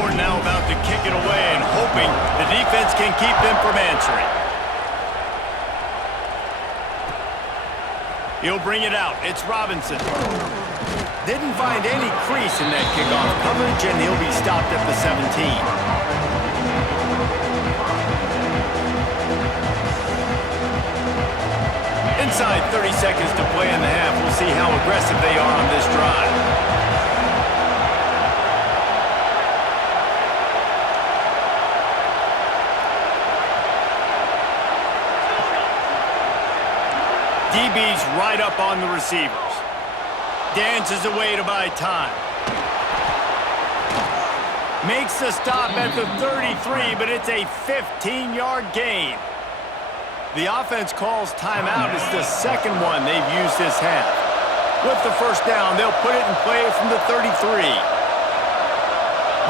score, now about to kick it away and hoping the defense can keep them from answering. He'll bring it out. It's Robinson. Didn't find any crease in that kickoff coverage, and he'll be stopped at the 17. Inside 30 seconds to play in the half. We'll see how aggressive they are on this drive. DB's right up on the receivers. Dances away to buy time. Makes the stop at the 33, but it's a 15-yard gain. The offense calls timeout. It's the second one they've used this half. With the first down, they'll put it in play from the 33.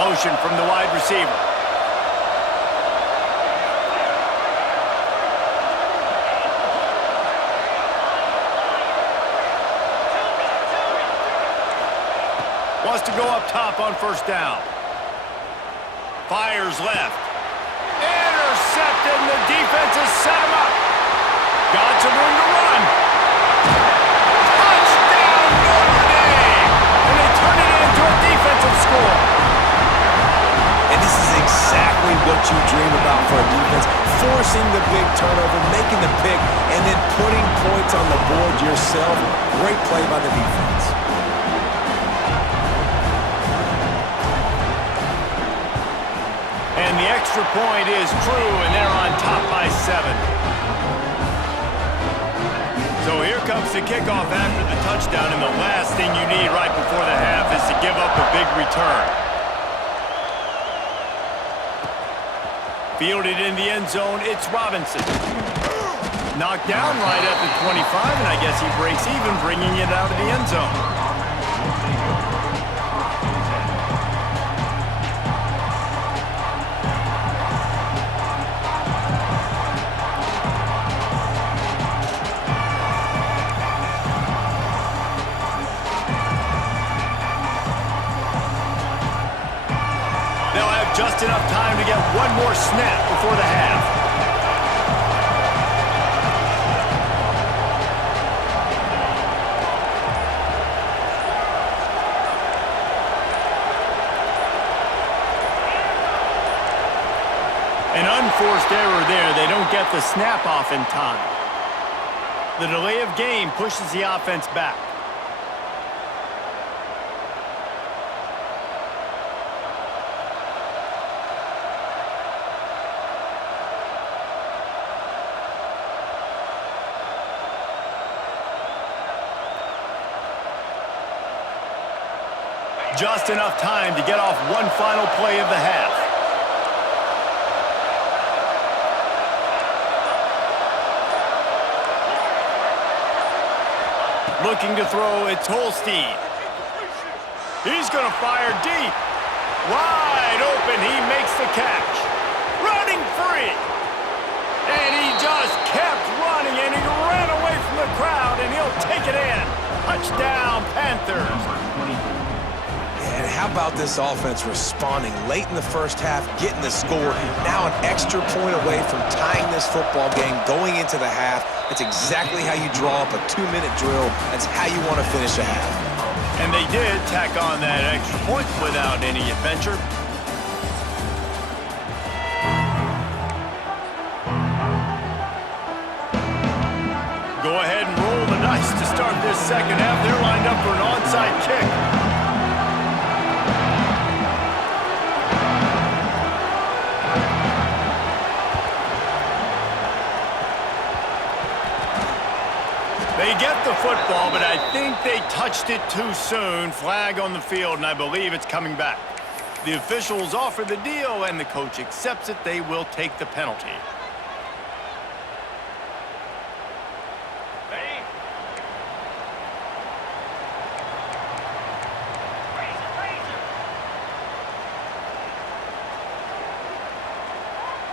Motion from the wide receiver. Wants to go up top on first down. Fires left. Intercepted, and the defense has set him up. Got some room to run. Touchdown, Notre Dame! And they turn it into a defensive score. And this is exactly what you dream about for a defense. Forcing the big turnover, making the pick, and then putting points on the board yourself. Great play by the defense. And the extra point is true, and they're on top by 7. So here comes the kickoff after the touchdown, and the last thing you need right before the half is to give up a big return. Fielded in the end zone, it's Robinson. Knocked down right at the 25, and I guess he breaks even, bringing it out of the end zone. Just enough time to get one more snap before the half. An unforced error there. They don't get the snap off in time. The delay of game pushes the offense back. Just enough time to get off one final play of the half. Looking to throw, it's Holstein. He's going to fire deep. Wide open, he makes the catch. Running free. And he just kept running, and he ran away from the crowd, and he'll take it in. Touchdown, Panthers. And how about this offense responding late in the first half, getting the score, now an extra point away from tying this football game going into the half. It's exactly how you draw up a 2-minute drill. That's how you want to finish a half. And they did tack on that extra point without any adventure. Go ahead and roll the dice to start this second half. They're lined up for an onside kick. They get the football, but I think they touched it too soon. Flag on the field, and I believe it's coming back. The officials offer the deal, and the coach accepts it. They will take the penalty. Ready?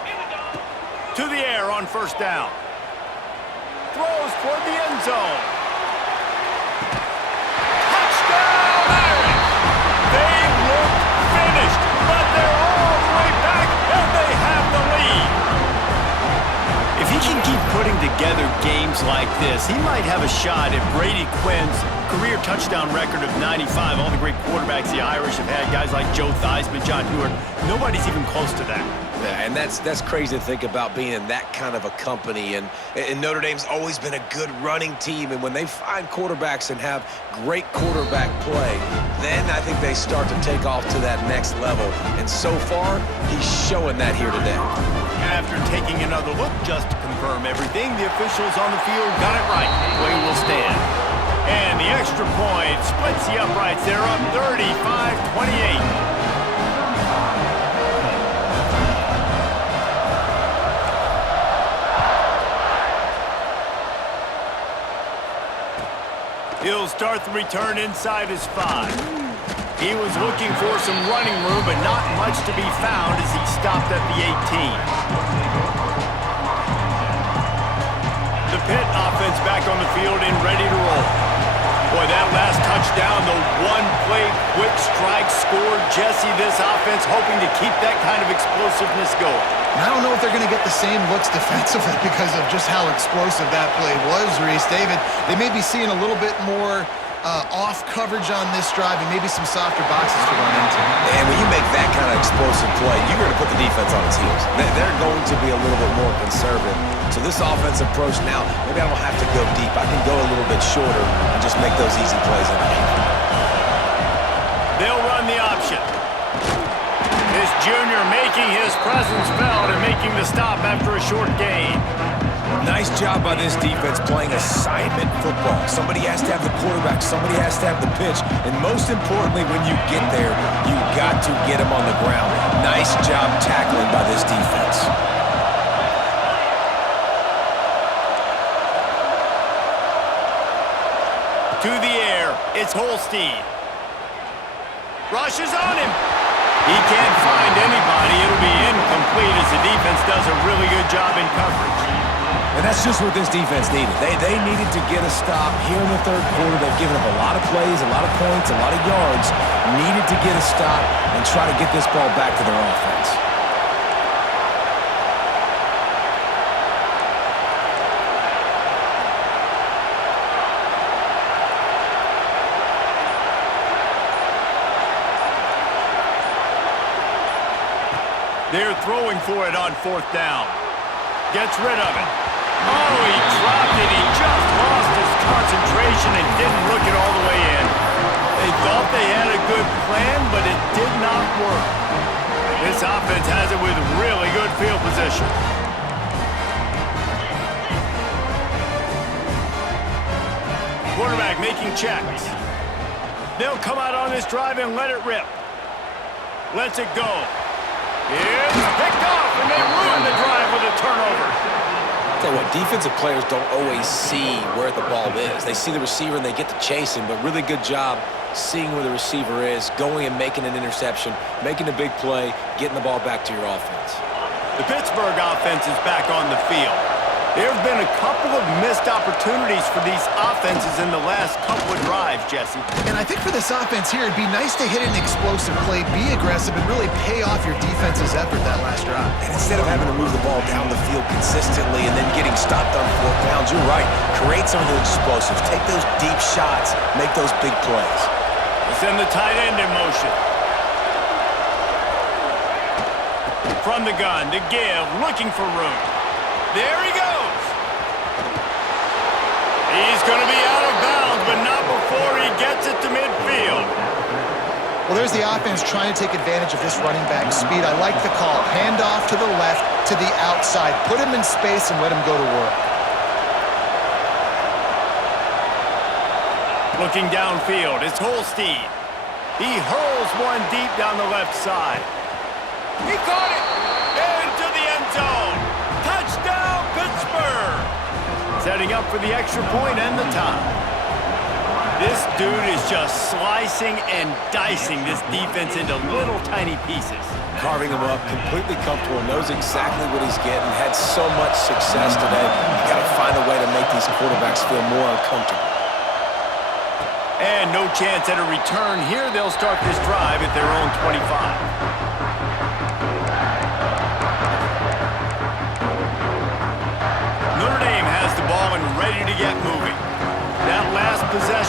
Here we go. To the air on first down. Throws toward the end zone. Touchdown, Irish! They look finished, but they're games like this, he might have a shot at Brady Quinn's career touchdown record of 95. All the great quarterbacks the Irish have had, guys like Joe Theismann, John Hewart, nobody's even close to that. Yeah, and that's crazy to think about being in that kind of a company. And Notre Dame's always been a good running team. And when they find quarterbacks and have great quarterback play, then I think they start to take off to that next level. And so far, he's showing that here today. After taking another look just to confirm everything, the officials on the field got it right. Play will stand. And the extra point splits the uprights. They're up 35-28. He'll start the return inside his 5. He was looking for some running room, but not much to be found as he stopped at the 18. The Pitt offense back on the field and ready to roll. Boy, that last touchdown, the one-play quick strike scored. Jesse, this offense hoping to keep that kind of explosiveness going. And I don't know if they're going to get the same looks defensively because of just how explosive that play was, Reese. David, they may be seeing a little bit more off coverage on this drive and maybe some softer boxes to run into. And when you make that kind of explosive play, you're going to put the defense on its heels. They're going to be a little bit more conservative. So this offensive approach now, maybe I don't have to go deep. I can go a little bit shorter and just make those easy plays underneath. They'll run the option. This junior making his presence felt and making the stop after a short gain. Nice job by this defense playing assignment football. Somebody has to have the quarterback, somebody has to have the pitch, and most importantly, when you get there, you got to get him on the ground. Nice job tackling by this defense. To the air, it's Holstein. Rushes on him. He can't find anybody. It'll be incomplete as the defense does a really good job in coverage. And that's just what this defense needed. They needed to get a stop here in the third quarter. They've given up a lot of plays, a lot of points, a lot of yards. Needed to get a stop and try to get this ball back to their offense. They're throwing for it on 4th down. Gets rid of it. Oh, he dropped it. He just lost his concentration and didn't look it all the way in. They thought they had a good plan, but it did not work. This offense has it with really good field position. Quarterback making checks. They'll come out on this drive and let it rip. Lets it go. It's picked off, and they ruin the drive with a turnover. Tell you what, defensive players don't always see where the ball is. They see the receiver and they get to chase him, but really good job seeing where the receiver is, going and making an interception, making a big play, getting the ball back to your offense. The Pittsburgh offense is back on the field. There have been a couple of missed opportunities for these offenses in the last couple of drives, Jesse. And I think for this offense here, it'd be nice to hit an explosive play, be aggressive, and really pay off your defense's effort that last drive. And instead of having to move the ball down the field consistently and then getting stopped on 4th downs, you're right. Create some of those explosives. Take those deep shots. Make those big plays. Send the tight end in motion. From the gun to give, looking for room. There he goes. He's going to be out of bounds, but not before he gets it to midfield. Well, there's the offense trying to take advantage of this running back speed. I like the call. Hand off to the left, to the outside. Put him in space and let him go to work. Looking downfield, it's Holstein. He hurls one deep down the left side. He caught it! Into the end zone. Touchdown, Pittsburgh! Setting up for the extra point and the tie. This dude is just slicing and dicing this defense into little tiny pieces. Carving him up, completely comfortable, knows exactly what he's getting, had so much success today. You got to find a way to make these quarterbacks feel more uncomfortable. And no chance at a return here. They'll start this drive at their own 25. Notre Dame has the ball and ready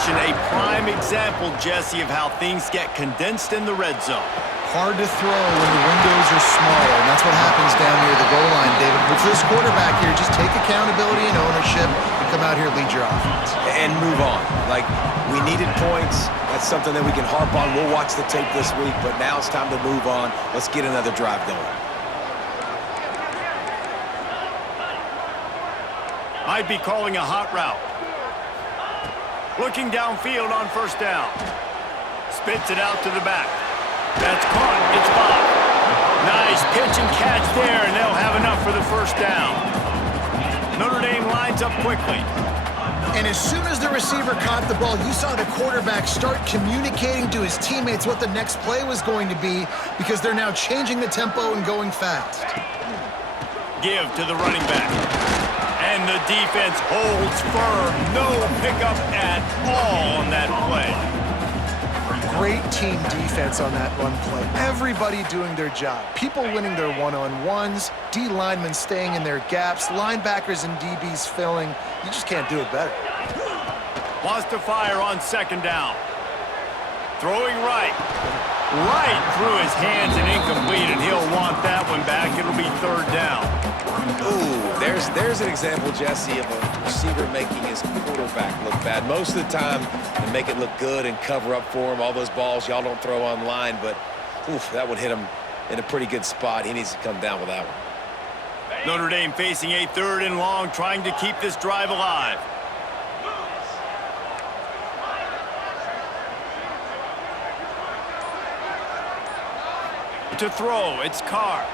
interception, a prime example, Jesse, of how things get condensed in the red zone. Hard to throw when the windows are smaller, and that's what happens down near the goal line, David. But for this quarterback here, just take accountability and ownership and come out here and lead your offense. And move on. Like, we needed points. That's something that we can harp on. We'll watch the tape this week, but now it's time to move on. Let's get another drive going. Might be calling a hot route. Looking downfield on first down. Spits it out to the back. That's caught. It's Bob. Nice pitch and catch there, and they'll have enough for the first down. Notre Dame lines up quickly. And as soon as the receiver caught the ball, you saw the quarterback start communicating to his teammates what the next play was going to be because they're now changing the tempo and going fast. Give to the running back. And the defense holds firm. No pickup at all on that play. Great team defense on that run play. Everybody doing their job. People winning their one-on-ones, D linemen staying in their gaps, linebackers and DBs filling. You just can't do it better. Wants to fire on second down. Throwing right. Right through his hands and incomplete, and he'll want that one back. It'll be third down. Ooh, there's an example, Jesse, of a receiver making his quarterback look bad. Most of the time, they make it look good and cover up for him. All those balls y'all don't throw on line, but oof, that would hit him in a pretty good spot. He needs to come down with that one. Notre Dame facing a third and long, trying to keep this drive alive. To throw, it's Carr.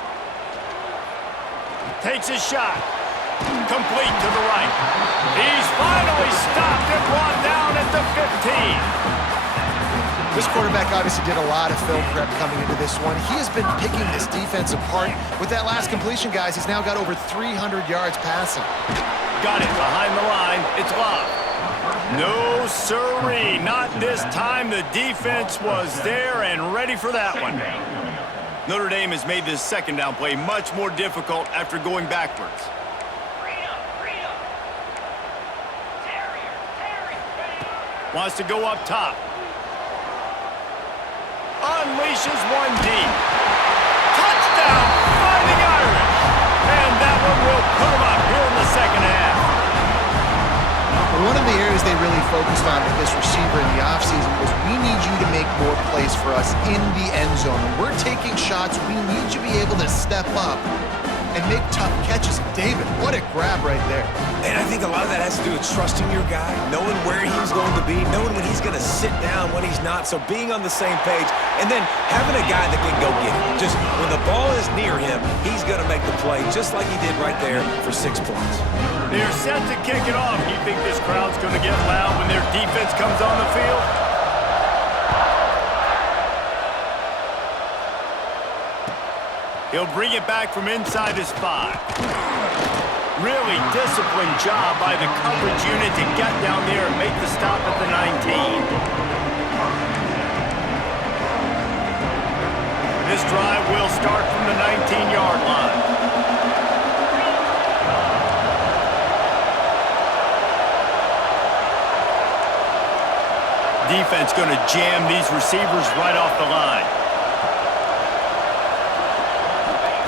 Takes a shot. Complete to the right. He's finally stopped and brought down at the 15. This quarterback obviously did a lot of film prep coming into this one. He has been picking this defense apart. With that last completion, guys, he's now got over 300 yards passing. Got it behind the line. It's locked. No siree, not this time. The defense was there and ready for that one. Notre Dame has made this second down play much more difficult after going backwards. Wants to go up top. Unleashes one deep. Touchdown, Fighting Irish. And that one will put him up here in the second half. One of the areas they really focused on with this receiver in the offseason was we need you to make more plays for us in the end zone. When we're taking shots, we need you to be able to step up and make tough catches. David, what a grab right there. And I think a lot of that has to do with trusting your guy, knowing where he's going to be, knowing when he's going to sit down, when he's not. So being on the same page, and then having a guy that can go get it. Just when the ball is near him, he's going to make the play just like he did right there for 6 points. They're set to kick it off. You think this crowd's going to get loud when their defense comes on the field? He'll bring it back from inside his 5. Really disciplined job by the coverage unit to get down there and make the stop at the 19. This drive will start from the 19-yard line. Defense going to jam these receivers right off the line.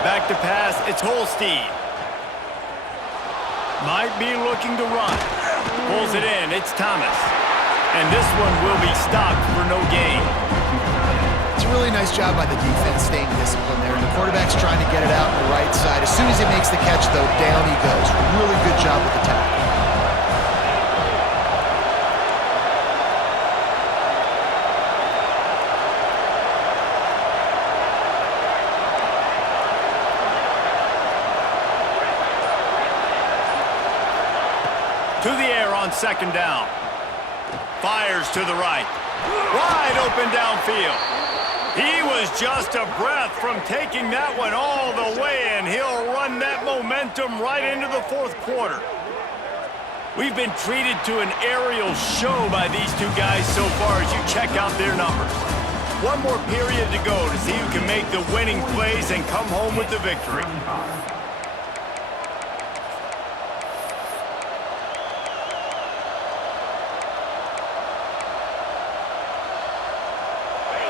Back to pass, it's Holstein. Might be looking to run. Pulls it in, it's Thomas. And this one will be stopped for no gain. It's a really nice job by the defense staying disciplined there. And the quarterback's trying to get it out on the right side. As soon as he makes the catch, though, down he goes. Really good job with the tackle. To the air on second down. Fires to the right. Wide open downfield. He was just a breath from taking that one all the way, and he'll run that momentum right into the fourth quarter. We've been treated to an aerial show by these two guys so far as you check out their numbers. One more period to go to see who can make the winning plays and come home with the victory.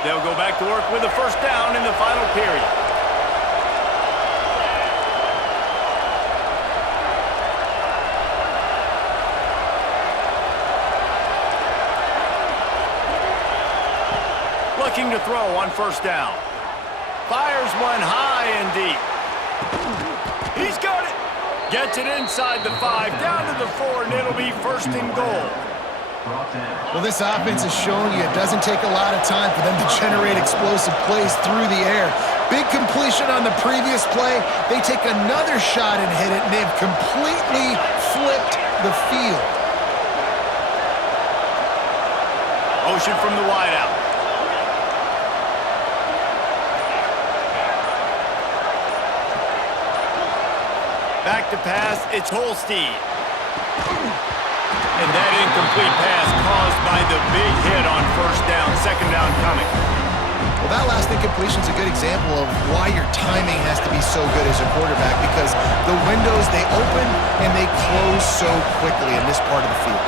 They'll go back to work with a first down in the final period. Looking to throw on first down. Fires one high and deep. He's got it. Gets it inside the 5, down to the 4, and it'll be first and goal. Well, this offense has shown you it doesn't take a lot of time for them to generate explosive plays through the air. Big completion on the previous play. They take another shot and hit it, and they've completely flipped the field. Motion from the wideout. Back to pass, it's Holstein. And that incomplete pass caused by the big hit on first down. Second down coming. Well, that last incompletion is a good example of why your timing has to be so good as a quarterback, because the windows, they open and they close so quickly in this part of the field.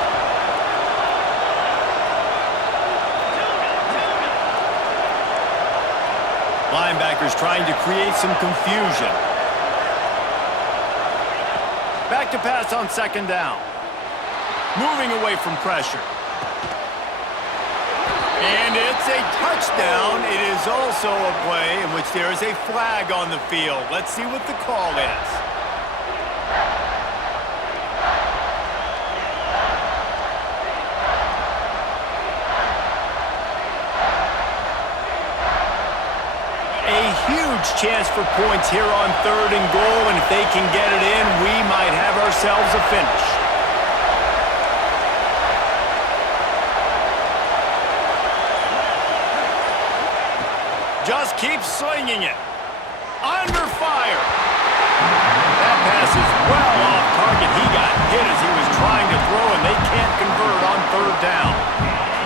Linebackers trying to create some confusion. Back to pass on second down. Moving away from pressure. And it's a touchdown. It is also a play in which there is a flag on the field. Let's see what the call is. A huge chance for points here on third and goal, and if they can get it in, we might have ourselves a finish. Just keep slinging it. Under fire. That pass is well off target. He got hit as he was trying to throw, and they can't convert on third down.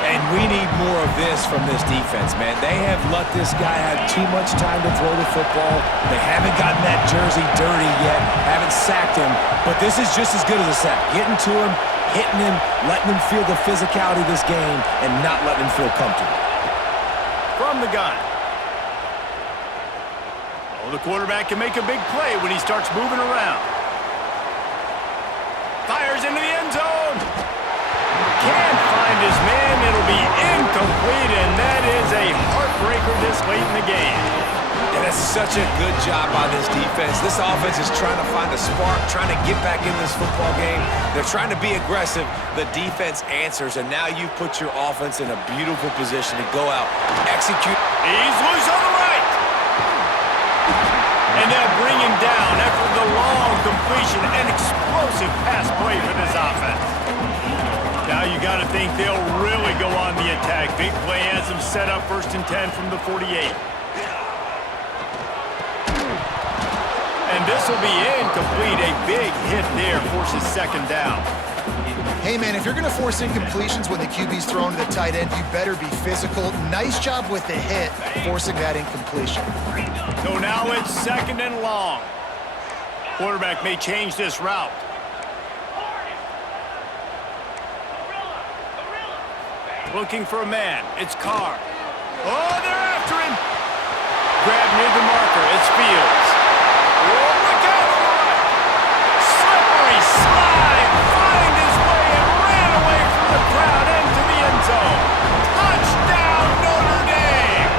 And we need more of this from this defense, man. They have let this guy have too much time to throw the football. They haven't gotten that jersey dirty yet, haven't sacked him, but this is just as good as a sack. Getting to him, hitting him, letting him feel the physicality of this game, and not letting him feel comfortable. From the gun. Oh, the quarterback can make a big play when he starts moving around. Fires into the end zone. Can't find his man. It'll be incomplete, and that is a heartbreaker this late in the game. And that's such a good job by this defense. This offense is trying to find a spark, trying to get back in this football game. They're trying to be aggressive. The defense answers, and now you put your offense in a beautiful position to go out, execute. He's loose on the right. And they'll bring him down after the long completion and explosive pass play for this offense. Now you got to think they'll really go on the attack. Big play has them set up first and 10 from the 48. And this will be incomplete. A big hit there forces second down. Hey, man, if you're going to force incompletions when the QB's thrown to the tight end, you better be physical. Nice job with the hit, forcing that incompletion. So now it's second and long. Quarterback may change this route. Looking for a man. It's Carr. Oh, they're after him. Grabbed near the marker. It's Fields. Oh, look out. Slippery slide. Find his way and ran away from the crowd into the end zone. Touchdown, Notre Dame.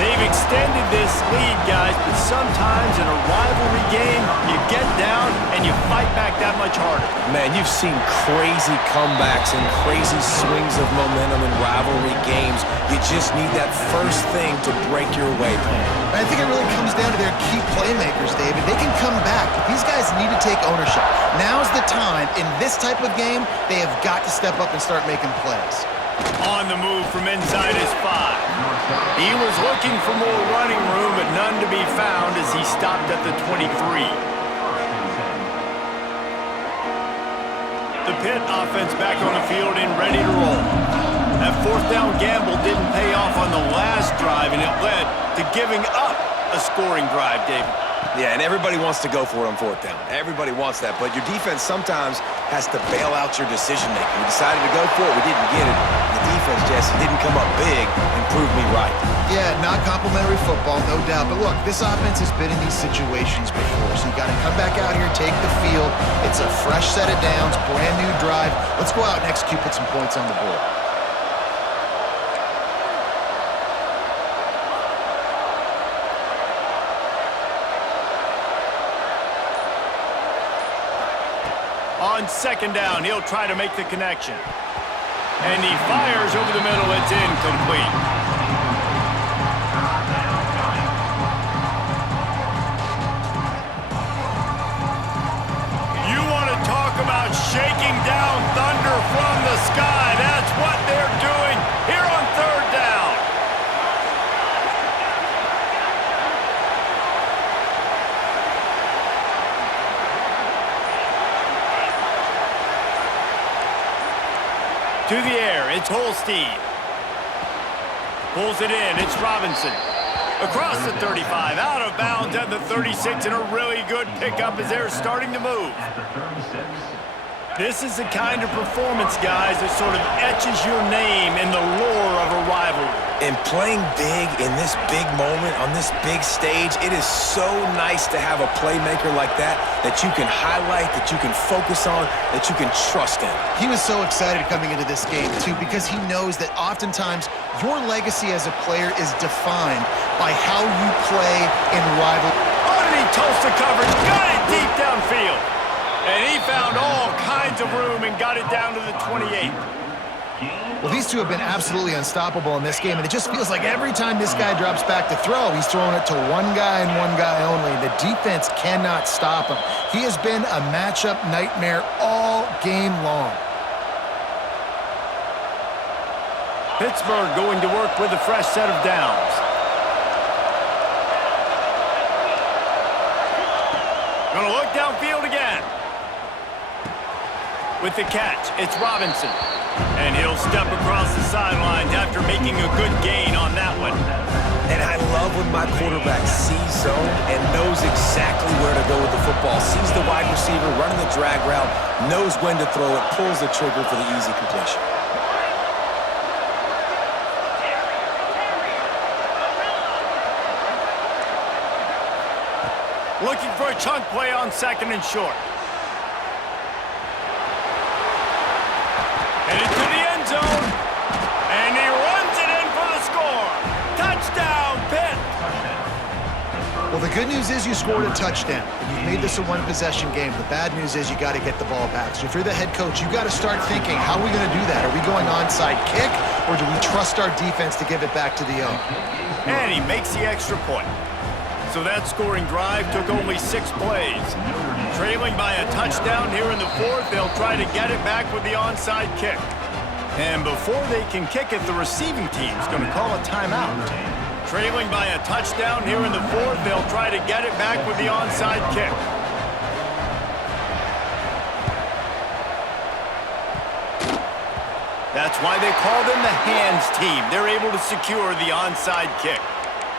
They've extended this lead, guys, but sometimes in a rivalry game, you get down and you fight back that much harder. Man, you've seen crazy comebacks and crazy swings of momentum in rivalry games. You just need that first thing to break your way, man. I think it really comes down to their key playmakers, David. They can come back, but these guys need to take ownership. Now's the time. In this type of game, they have got to step up and start making plays. On the move from inside his 5. He was looking for more running room, but none to be found as he stopped at the 23. The Pitt offense back on the field and ready to roll. That fourth down gamble didn't pay off on the last drive, and it led to giving up a scoring drive, David. Yeah, and everybody wants to go for it on fourth down. Everybody wants that, but your defense sometimes has to bail out your decision-making. We decided to go for it. We didn't get it. The defense, Jesse, didn't come up big and prove me right. Yeah, not complimentary football, no doubt. But look, this offense has been in these situations before, so you got to come back out here, take the field. It's a fresh set of downs, brand new drive. Let's go out and execute, put some points on the board. On second down, he'll try to make the connection. And he fires over the middle. It's incomplete. You want to talk about shaking down thunder from the sky. That's what they're doing here on third down. To the air, it's Holstein. Pulls it in, it's Robinson. Across the 35, out of bounds at the 36, and a really good pickup as they're starting to move. This is the kind of performance, guys, that sort of etches your name in the lore of a rivalry. And playing big in this big moment, on this big stage, it is so nice to have a playmaker like that you can highlight, that you can focus on, that you can trust in. He was so excited coming into this game, too, because he knows that oftentimes your legacy as a player is defined by how you play in rivalry. Underneath Tulsa coverage, got it deep downfield. And he found all kinds of room and got it down to the 28. Well, these two have been absolutely unstoppable in this game, and it just feels like every time this guy drops back to throw, he's throwing it to one guy and one guy only. The defense cannot stop him. He has been a matchup nightmare all game long. Pittsburgh going to work with a fresh set of downs. Gonna look downfield again. With the catch, it's Robinson. And he'll step across the sidelines after making a good gain on that one. And I love when my quarterback sees zone and knows exactly where to go with the football. Sees the wide receiver running the drag route, knows when to throw it, pulls the trigger for the easy completion. Looking for a chunk play on second and short. Headed to the end zone. And he runs it in for the score. Touchdown, Pitt. Well, the good news is you scored a touchdown. You've made this a one-possession game. The bad news is you got to get the ball back. So if you're the head coach, you got to start thinking, how are we going to do that? Are we going onside kick, or do we trust our defense to give it back to the O? And he makes the extra point. So that scoring drive took only 6 plays. Trailing by a touchdown here in the fourth, they'll try to get it back with the onside kick. And before they can kick it, the receiving team's going to call a timeout. Trailing by a touchdown here in the fourth, they'll try to get it back with the onside kick. That's why they call them the hands team. They're able to secure the onside kick.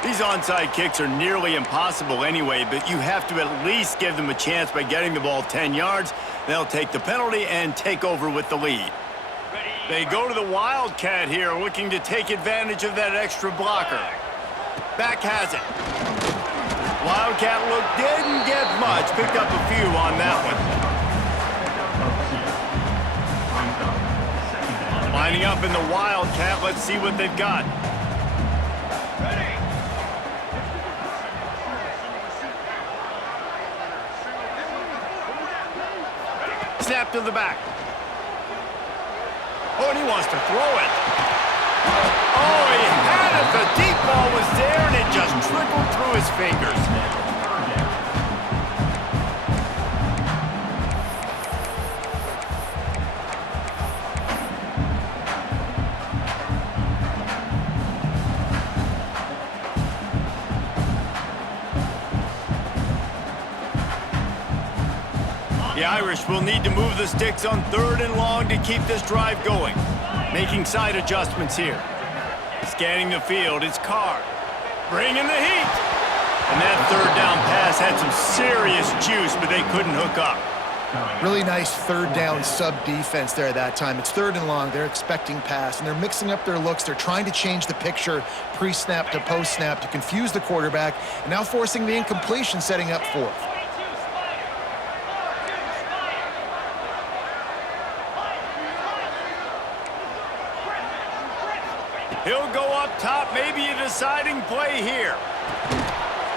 These onside kicks are nearly impossible anyway, but you have to at least give them a chance by getting the ball 10 yards. They'll take the penalty and take over with the lead. They go to the Wildcat here, looking to take advantage of that extra blocker. Back has it. Wildcat look didn't get much. Picked up a few on that one. Lining up in the Wildcat, let's see what they've got. Snap to the back. Oh, and he wants to throw it. Oh, he had it. The deep ball was there, and it just trickled through his fingers. The Irish will need to move the sticks on 3rd and long to keep this drive going. Making side adjustments here. Scanning the field, it's Carr. Bringing the heat. And that 3rd down pass defense had some serious juice, but they couldn't hook up. Really nice third down sub-defense there that time. It's 3rd and long. They're expecting pass, and they're mixing up their looks. They're trying to change the picture pre-snap to post-snap to confuse the quarterback, and now forcing the incompletion, setting up 4th. He'll go up top, maybe a deciding play here.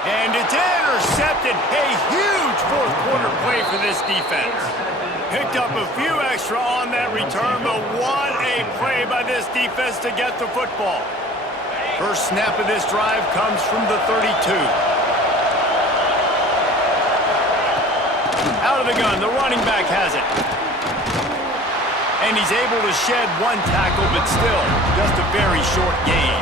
And it's intercepted. A huge fourth-quarter play for this defense. Picked up a few extra on that return, but what a play by this defense to get the football. First snap of this drive comes from the 32. Out of the gun, the running back has it. And he's able to shed 1 tackle, but still just a very short gain.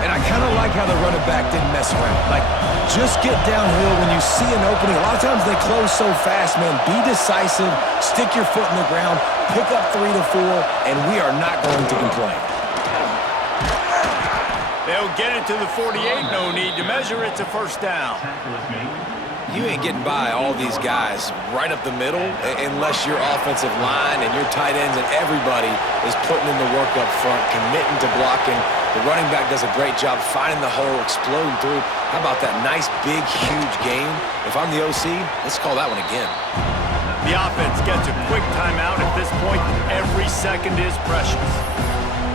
And I kind of like how the running back didn't mess around. Like, just get downhill when you see an opening. A lot of times they close so fast, man. Be decisive, stick your foot in the ground, pick up 3 to 4, and we are not going to complain. They'll get it to the 48. No need to measure. It's a first down. You ain't getting by all these guys right up the middle unless your offensive line and your tight ends and everybody is putting in the work up front, committing to blocking. The running back does a great job finding the hole, exploding through. How about that nice, big, huge gain? If I'm the OC, let's call that one again. The offense gets a quick timeout. At this point, every second is precious.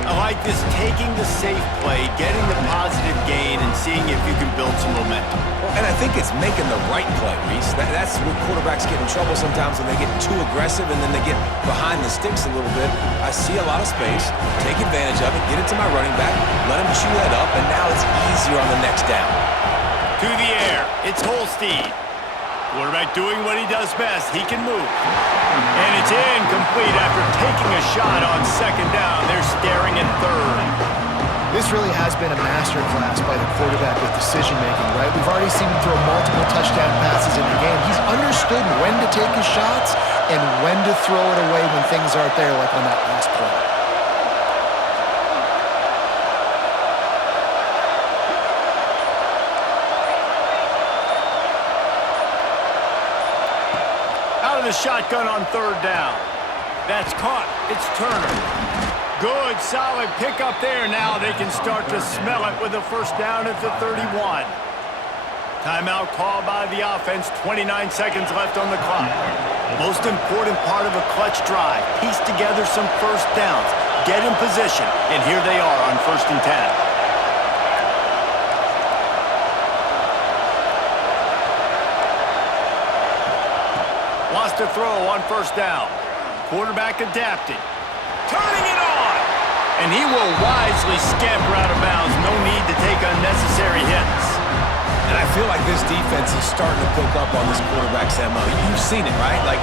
I like this, taking the safe play, getting the positive gain, and seeing if you can build some momentum. And I think it's making the right play, Reese. That's where quarterbacks get in trouble sometimes when they get too aggressive and then they get behind the sticks a little bit. I see a lot of space, take advantage of it, get it to my running back, let him chew that up, and now it's easier on the next down. To the air, it's Holstein. Quarterback doing what he does best. He can move. And it's incomplete after taking a shot on 2nd down. They're staring at 3rd. This really has been a masterclass by the quarterback with decision-making, right? We've already seen him throw multiple touchdown passes in the game. He's understood when to take his shots and when to throw it away when things aren't there, like on that last play. The shotgun on 3rd down. That's caught. It's Turner. Good, solid pickup there. Now they can start to smell it with a first down at the 31. Timeout called by the offense. 29 seconds left on the clock. Most important part of a clutch drive. Piece together some first downs. Get in position. And here they are on 1st and 10. Lost a throw on 1st down. Quarterback adapted. Turning it on! And he will wisely scamper out of bounds. No need to take unnecessary hits. And I feel like this defense is starting to pick up on this quarterback's MO. You've seen it, right? Like,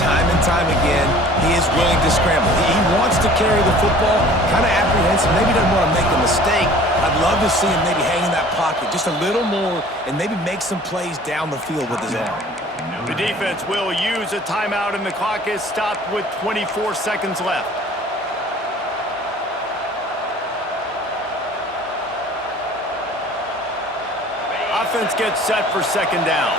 time and time again, he is willing to scramble. He wants to carry the football, kind of apprehensive, maybe doesn't want to make a mistake. I'd love to see him maybe hang in that pocket just a little more and maybe make some plays down the field with his arm. The defense will use a timeout, and the clock is stopped with 24 seconds left. Offense gets set for 2nd down.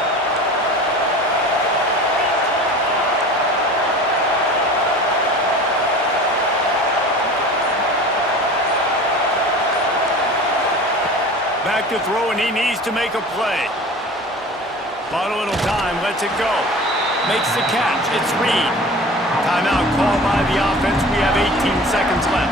Back to throw, and he needs to make a play. Bought a little time, lets it go. Makes the catch, it's Reed. Timeout called by the offense. We have 18 seconds left.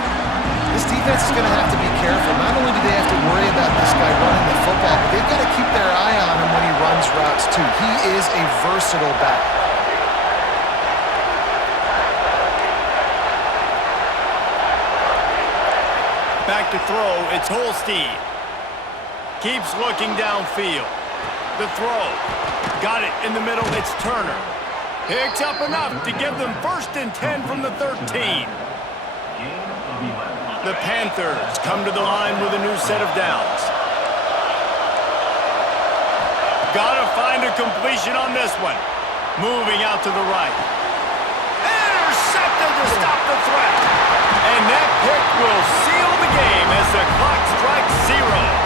This defense is going to have to be careful. Not only do they have to worry about this guy running the football, but they've got to keep their eye on him when he runs routes too. He is a versatile back. Back to throw, it's Holstein. Keeps looking downfield. The throw. Got it in the middle, it's Turner. Picks up enough to give them 1st and 10 from the 13. The Panthers come to the line with a new set of downs. Gotta find a completion on this one. Moving out to the right. Intercepted to stop the threat. And that pick will seal the game as the clock strikes 0.